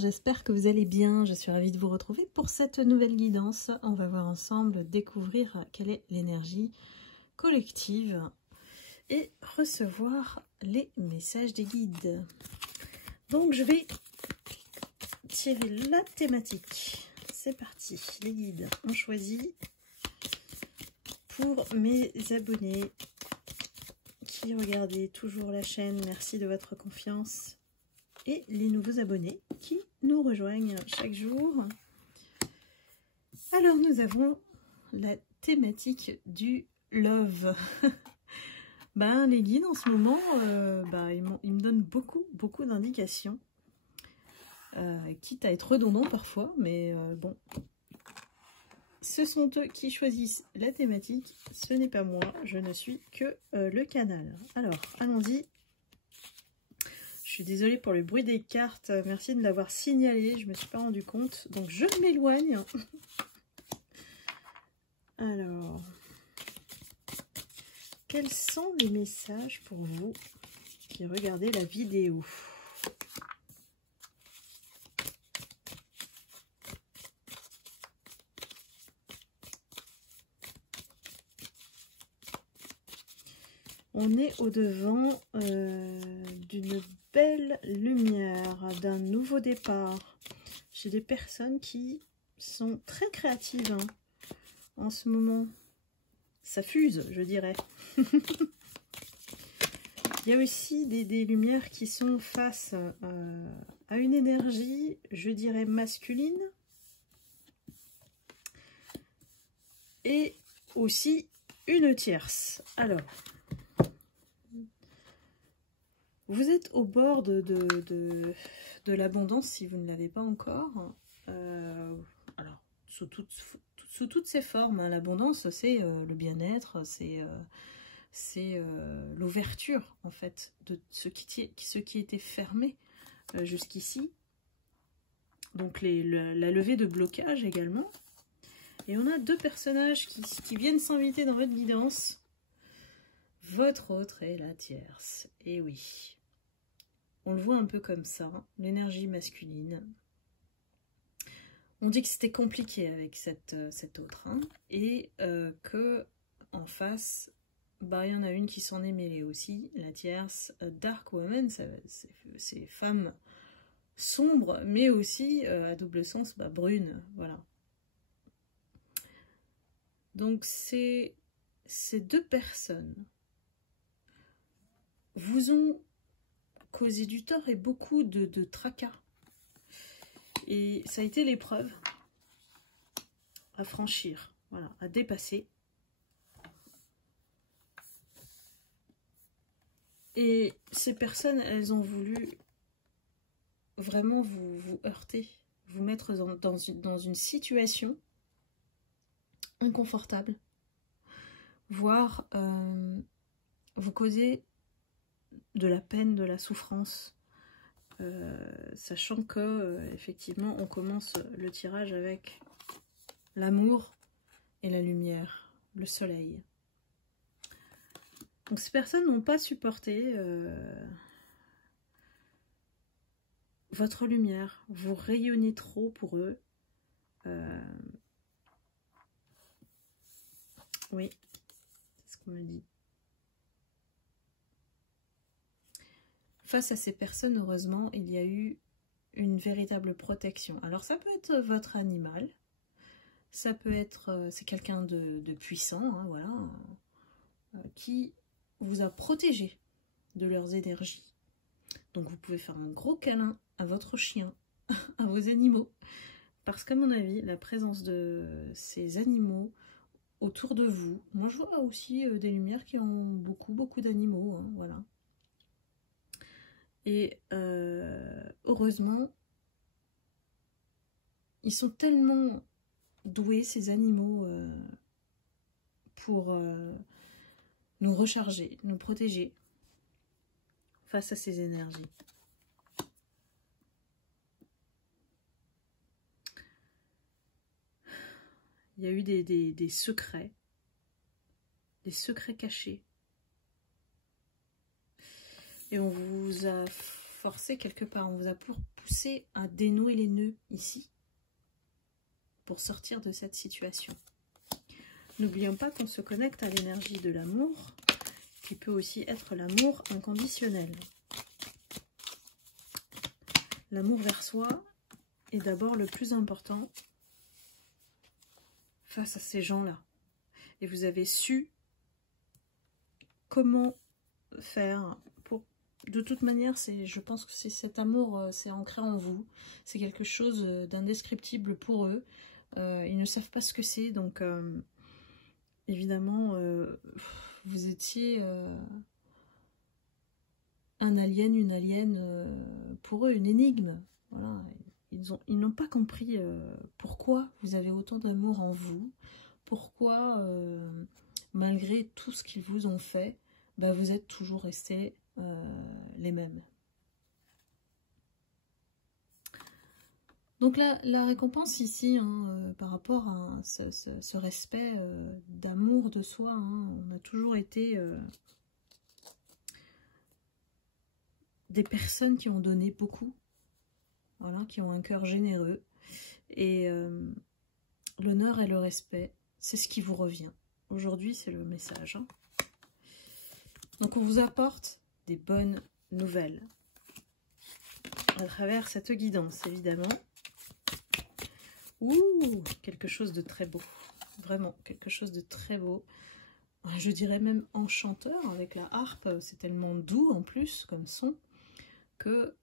j'espère que vous allez bien. Je suis ravie de vous retrouver pour cette nouvelle guidance. On va voir ensemble, découvrir quelle est l'énergie collective et recevoir les messages des guides. Donc je vais tirer la thématique. C'est parti, les guides ont choisi pour mes abonnés qui regardez toujours la chaîne. Merci de votre confiance. Et les nouveaux abonnés qui nous rejoignent chaque jour. Alors nous avons la thématique du love. Les guides en ce moment, ils me donnent beaucoup d'indications. Quitte à être redondant parfois, mais bon. Ce sont eux qui choisissent la thématique, ce n'est pas moi, je ne suis que le canal. Alors, allons-y. Je suis désolée pour le bruit des cartes, merci de l'avoir signalé, je ne me suis pas rendu compte, donc je m'éloigne. Alors, quels sont les messages pour vous qui regardez la vidéo ? On est au-devant d'une belle lumière, d'un nouveau départ. J'ai des personnes qui sont très créatives en ce moment. Ça fuse, je dirais. Il y a aussi des lumières qui sont face à une énergie, je dirais, masculine. Et aussi une tierce. Alors, vous êtes au bord de l'abondance si vous ne l'avez pas encore. Alors, sous toutes ses formes, l'abondance, c'est le bien-être, c'est l'ouverture, en fait, de ce qui était fermé jusqu'ici. Donc, la levée de blocage également. Et on a deux personnages qui viennent s'inviter dans votre guidance. Votre autre est la tierce. Et oui. On le voit un peu comme ça, l'énergie masculine. On dit que c'était compliqué avec cette autre, et que en face, il y en a une qui s'en est mêlée aussi, la tierce. Dark Woman, c'est femme sombre, mais aussi à double sens, brune, voilà. Donc ces deux personnes vous ont causé du tort et beaucoup de tracas. Et ça a été l'épreuve à franchir, voilà, à dépasser. Et ces personnes, elles ont voulu vraiment vous heurter, vous mettre dans une situation inconfortable, voire vous causer de la peine, de la souffrance, sachant que effectivement on commence le tirage avec l'amour et la lumière, le soleil. Donc ces personnes n'ont pas supporté votre lumière, vous rayonnez trop pour eux. Oui, c'est ce qu'on me dit. Face à ces personnes, heureusement, il y a eu une véritable protection. Alors ça peut être votre animal, ça peut être, c'est quelqu'un de puissant, voilà, qui vous a protégé de leurs énergies. Donc vous pouvez faire un gros câlin à votre chien, à vos animaux, parce qu'à mon avis, la présence de ces animaux autour de vous, moi je vois aussi des lumières qui ont beaucoup d'animaux, voilà. Et heureusement, ils sont tellement doués, ces animaux, pour nous recharger, nous protéger face à ces énergies. Il y a eu des secrets cachés. Et on vous a forcé quelque part, on vous a poussé à dénouer les nœuds ici, pour sortir de cette situation. N'oublions pas qu'on se connecte à l'énergie de l'amour, qui peut aussi être l'amour inconditionnel. L'amour vers soi est d'abord le plus important face à ces gens-là. Et vous avez su comment faire pour... De toute manière, je pense que c'est cet amour, c'est ancré en vous. C'est quelque chose d'indescriptible pour eux. Ils ne savent pas ce que c'est, donc évidemment, vous étiez un alien, une alien, pour eux, une énigme. Voilà. Ils n'ont pas compris pourquoi vous avez autant d'amour en vous, pourquoi, malgré tout ce qu'ils vous ont fait, bah, vous êtes toujours restés les mêmes. Donc la récompense ici, hein, par rapport à ce respect d'amour de soi, hein, on a toujours été des personnes qui ont donné beaucoup, voilà, qui ont un cœur généreux, et l'honneur et le respect, c'est ce qui vous revient. Aujourd'hui, c'est le message. Hein. Donc on vous apporte des bonnes nouvelles à travers cette guidance, évidemment. Ouh, quelque chose de très beau. Vraiment, quelque chose de très beau. Je dirais même enchanteur avec la harpe. C'est tellement doux en plus comme son que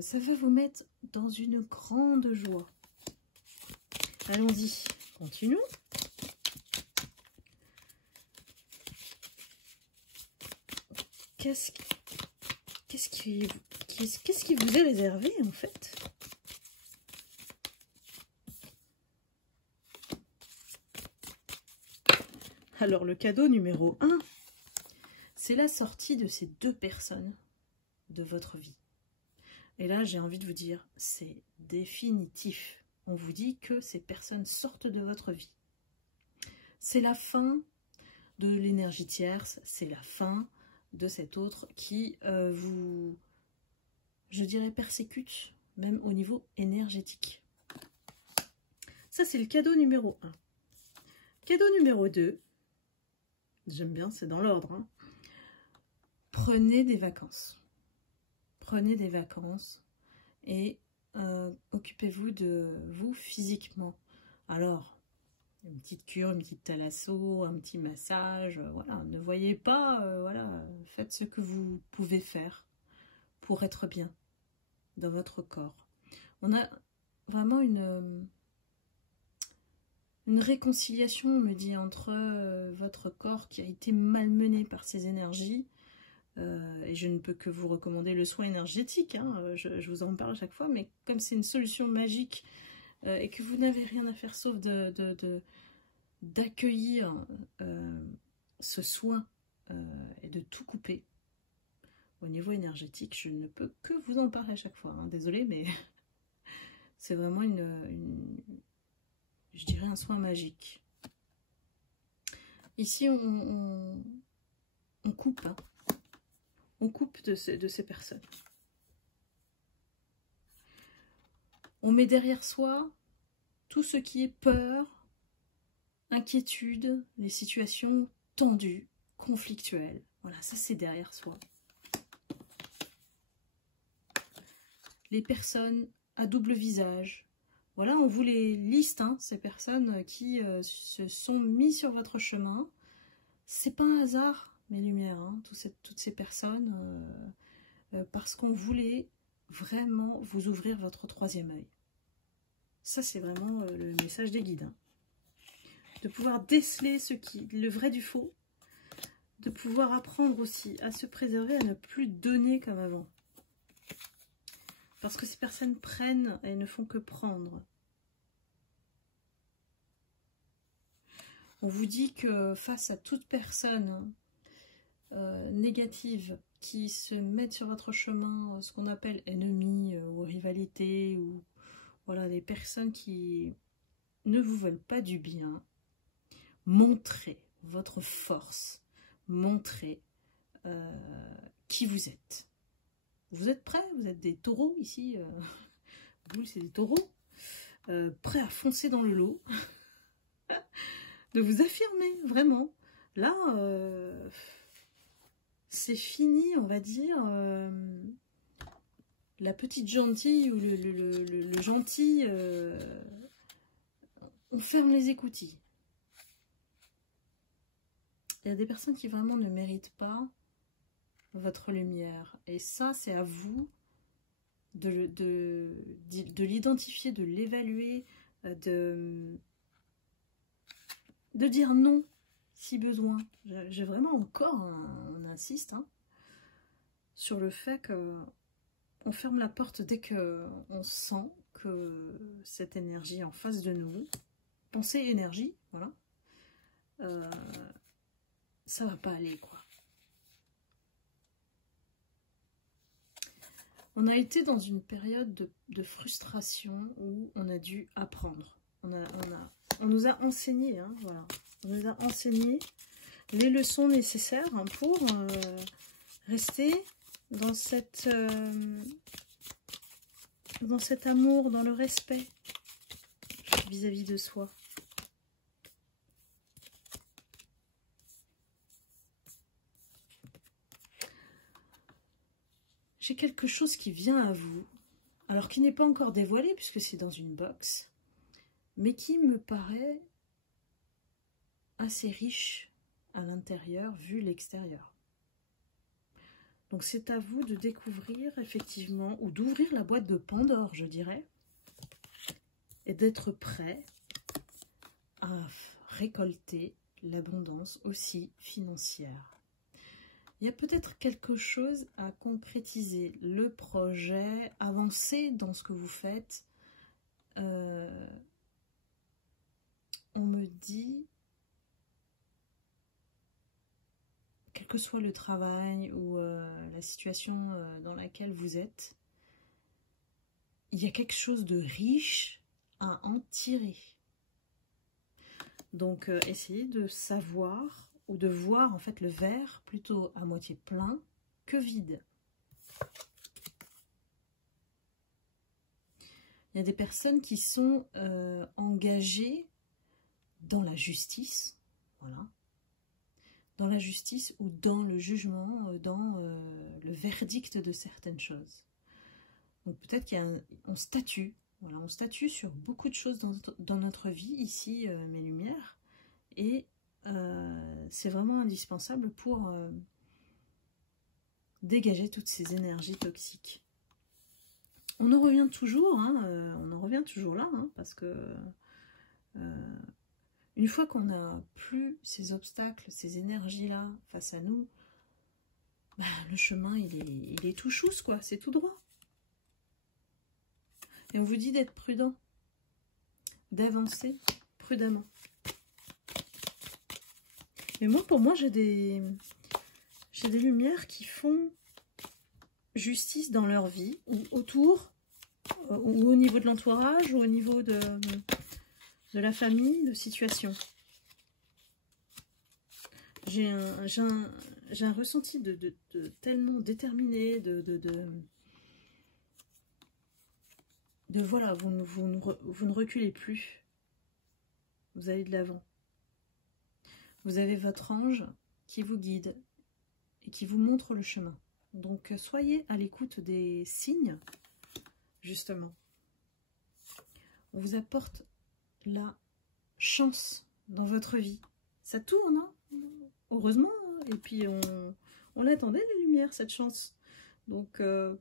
ça va vous mettre dans une grande joie. Allons-y, continuons. Qu'est-ce qui vous est réservé en fait? Alors le cadeau numéro 1, c'est la sortie de ces deux personnes de votre vie. Et là j'ai envie de vous dire, c'est définitif. On vous dit que ces personnes sortent de votre vie. C'est la fin de l'énergie tierce, c'est la fin de cet autre qui vous, je dirais, persécute, même au niveau énergétique. Ça, c'est le cadeau numéro 1. Cadeau numéro 2, j'aime bien, c'est dans l'ordre. Hein. Prenez des vacances. Prenez des vacances et occupez-vous de vous physiquement. Alors, une petite cure, une petite thalasso, un petit massage, voilà. Ne voyez pas, voilà, faites ce que vous pouvez faire pour être bien dans votre corps. On a vraiment une réconciliation, on me dit, entre votre corps qui a été malmené par ces énergies, et je ne peux que vous recommander le soin énergétique, hein, je vous en parle à chaque fois, mais comme c'est une solution magique et que vous n'avez rien à faire sauf d'accueillir ce soin et de tout couper au niveau énergétique, je ne peux que vous en parler à chaque fois, hein, désolée, mais c'est vraiment je dirais un soin magique. Ici, on coupe, hein. On coupe de ces personnes. On met derrière soi tout ce qui est peur, inquiétude, les situations tendues, conflictuelles. Voilà, ça c'est derrière soi. Les personnes à double visage. Voilà, on vous les liste, hein, ces personnes qui se sont mis sur votre chemin. C'est pas un hasard, mes lumières, hein, toutes ces personnes, parce qu'on voulait vraiment vous ouvrir votre troisième œil. Ça, c'est vraiment le message des guides. Hein. De pouvoir déceler le vrai du faux, de pouvoir apprendre aussi à se préserver, à ne plus donner comme avant. Parce que ces personnes prennent et ne font que prendre. On vous dit que face à toute personne négative qui se mettent sur votre chemin, ce qu'on appelle ennemis ou rivalité, ou voilà, des personnes qui ne vous veulent pas du bien, montrez votre force, montrez qui vous êtes. Vous êtes prêts, vous êtes des taureaux ici. Vous, c'est des taureaux. Prêts à foncer dans le lot. De vous affirmer, vraiment. Là, c'est fini, on va dire, la petite gentille ou le gentil, on ferme les écoutilles. Il y a des personnes qui vraiment ne méritent pas votre lumière. Et ça, c'est à vous de l'identifier, de l'évaluer, de dire non si besoin. J'ai vraiment encore, on insiste, hein, sur le fait qu'on ferme la porte dès qu'on sent que cette énergie en face de nous, pensée énergie, voilà, ça va pas aller, quoi. On a été dans une période de frustration où on a dû apprendre. On nous a enseigné, hein, voilà. On nous a enseigné les leçons nécessaires, hein, pour rester dans cet amour, dans le respect vis-à-vis de soi. J'ai quelque chose qui vient à vous, alors qui n'est pas encore dévoilé puisque c'est dans une box, mais qui me paraît assez riche à l'intérieur vu l'extérieur. Donc c'est à vous de découvrir effectivement, ou d'ouvrir la boîte de Pandore, je dirais, et d'être prêt à récolter l'abondance aussi financière. Il y a peut-être quelque chose à concrétiser, le projet, avancer dans ce que vous faites. On me dit, quel que soit le travail ou la situation dans laquelle vous êtes, il y a quelque chose de riche à en tirer. Donc essayez de savoir ou de voir en fait le verre plutôt à moitié plein que vide. Il y a des personnes qui sont engagées dans la justice, voilà, dans la justice ou dans le jugement, dans le verdict de certaines choses. Donc peut-être qu'il y a on statue, voilà, on statue sur beaucoup de choses dans notre vie, ici mes lumières, et c'est vraiment indispensable pour dégager toutes ces énergies toxiques. On en revient toujours, hein, on en revient toujours là, hein, parce que une fois qu'on n'a plus ces obstacles, ces énergies-là face à nous, bah, le chemin il est tout chousse, quoi, c'est tout droit. Et on vous dit d'être prudent, d'avancer prudemment. Mais moi, pour moi, j'ai des lumières qui font justice dans leur vie, ou autour, ou au niveau de l'entourage, ou au niveau de la famille, de situation. J'ai un ressenti de tellement déterminé, voilà, vous ne reculez plus. Vous allez de l'avant. Vous avez votre ange qui vous guide et qui vous montre le chemin. Donc, soyez à l'écoute des signes, justement. On vous apporte la chance dans votre vie. Ça tourne, hein, heureusement. Et puis, on l'attendait, les lumières, cette chance. Donc,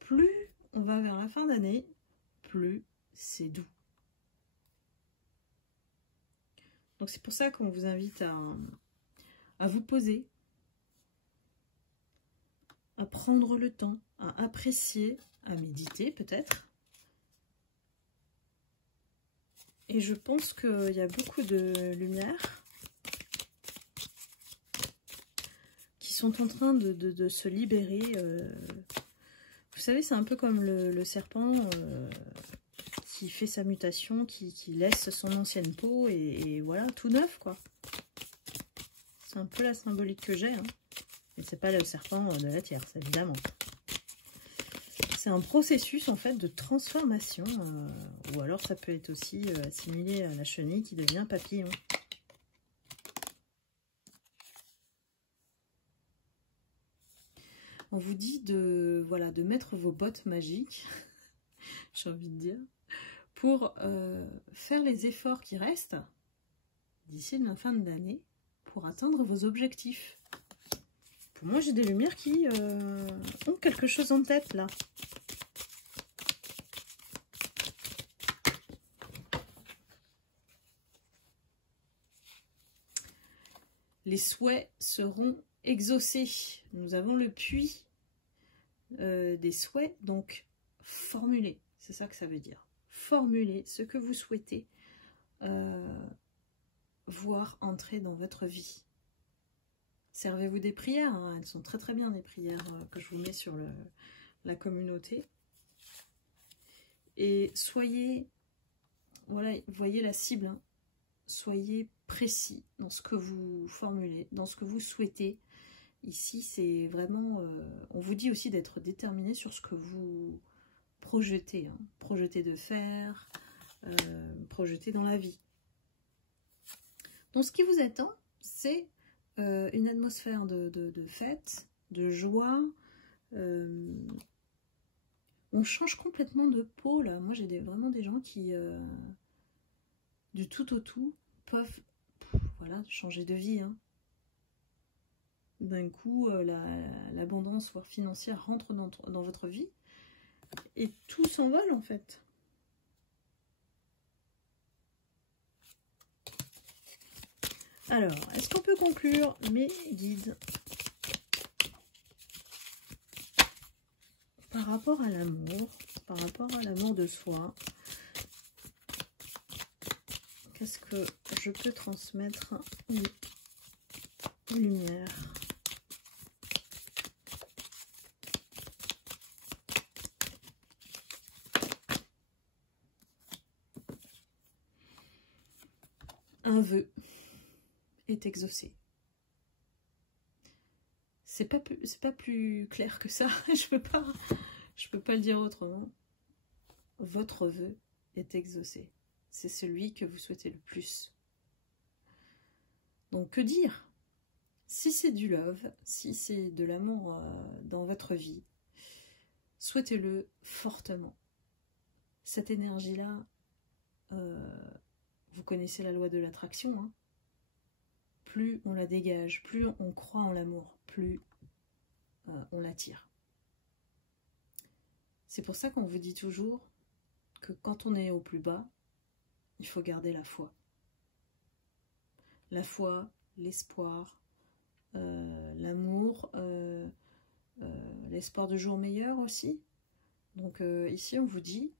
plus on va vers la fin d'année, plus c'est doux. Donc, c'est pour ça qu'on vous invite à vous poser, à prendre le temps, à apprécier, à méditer peut-être. Et je pense qu'il y a beaucoup de lumières qui sont en train de se libérer. Vous savez, c'est un peu comme le serpent qui fait sa mutation, qui laisse son ancienne peau et voilà, tout neuf, quoi. C'est un peu la symbolique que j'ai, hein. Mais c'est pas le serpent de la tierce, évidemment. c'est un processus en fait de transformation, ou alors ça peut être aussi assimilé à la chenille qui devient papillon. On vous dit de, voilà, de mettre vos bottes magiques, j'ai envie de dire, pour faire les efforts qui restent d'ici la fin de l'année pour atteindre vos objectifs. Pour moi, j'ai des lumières qui ont quelque chose en tête là. Les souhaits seront exaucés. Nous avons le puits des souhaits, donc formulez. C'est ça que ça veut dire. Formulez ce que vous souhaitez voir entrer dans votre vie. Servez-vous des prières, hein. Elles sont très très bien, les prières que je vous mets sur la communauté. Et soyez, voilà, voyez la cible, hein. Soyez précis dans ce que vous formulez, dans ce que vous souhaitez. Ici, c'est vraiment, on vous dit aussi d'être déterminé sur ce que vous projetez, hein. Projetez de faire, projetez dans la vie. Donc, ce qui vous attend, c'est une atmosphère de fête, de joie. On change complètement de peau, là. Moi, j'ai vraiment des gens qui, du tout au tout, peuvent voilà, changer de vie, hein. D'un coup, l'abondance voire financière rentre dans votre vie et tout s'envole en fait. Alors, est-ce qu'on peut conclure mes guides par rapport à l'amour, par rapport à l'amour de soi? Qu'est-ce que je peux transmettre en lumière? Un vœu est exaucé. C'est pas plus clair que ça. Je peux pas le dire autrement. Votre vœu est exaucé. C'est celui que vous souhaitez le plus. Donc que dire? Si c'est du love, si c'est de l'amour dans votre vie, souhaitez-le fortement. Cette énergie-là, vous connaissez la loi de l'attraction, hein. Plus on la dégage, plus on croit en l'amour, plus on l'attire. C'est pour ça qu'on vous dit toujours que quand on est au plus bas, il faut garder la foi. La foi, l'espoir, l'amour, l'espoir de jours meilleurs aussi. Donc ici, on vous dit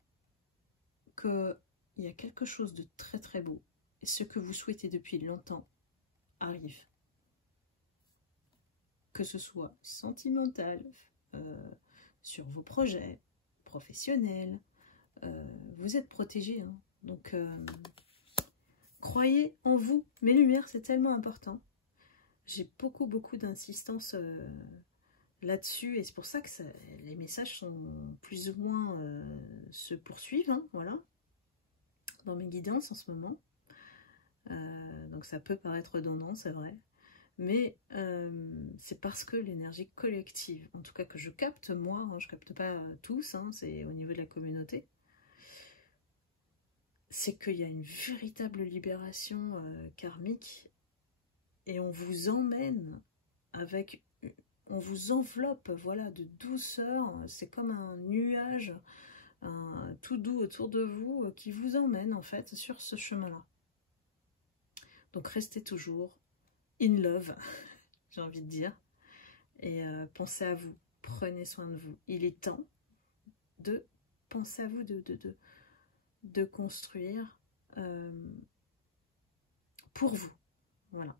qu'il y a quelque chose de très très beau. Et ce que vous souhaitez depuis longtemps arrive. Que ce soit sentimental, sur vos projets, professionnels, vous êtes protégés, hein. Donc, croyez en vous. Mes lumières, c'est tellement important. J'ai beaucoup d'insistance là-dessus. Et c'est pour ça que les messages sont plus ou moins se poursuivent, hein, voilà, dans mes guidances en ce moment. Donc ça peut paraître redondant, c'est vrai. Mais c'est parce que l'énergie collective, en tout cas que je capte moi, hein, je capte pas tous, hein, c'est au niveau de la communauté, c'est qu'il y a une véritable libération karmique et on vous emmène avec, on vous enveloppe, voilà, de douceur. C'est comme un nuage tout doux autour de vous qui vous emmène en fait sur ce chemin-là. Donc restez toujours in love, j'ai envie de dire, et pensez à vous, prenez soin de vous. Il est temps de penser à vous, de construire pour vous. Voilà.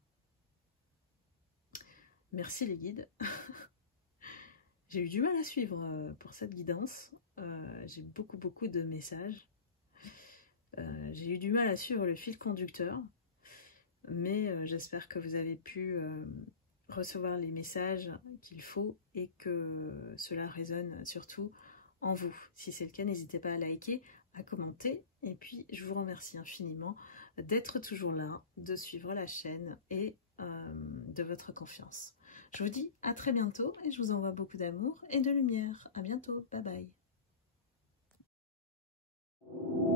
Merci les guides. J'ai eu du mal à suivre pour cette guidance. J'ai beaucoup de messages. J'ai eu du mal à suivre le fil conducteur. Mais j'espère que vous avez pu recevoir les messages qu'il faut et que cela résonne surtout en vous. Si c'est le cas, n'hésitez pas à liker, à commenter. Et puis, je vous remercie infiniment d'être toujours là, de suivre la chaîne et de votre confiance. Je vous dis à très bientôt et je vous envoie beaucoup d'amour et de lumière. À bientôt. Bye bye.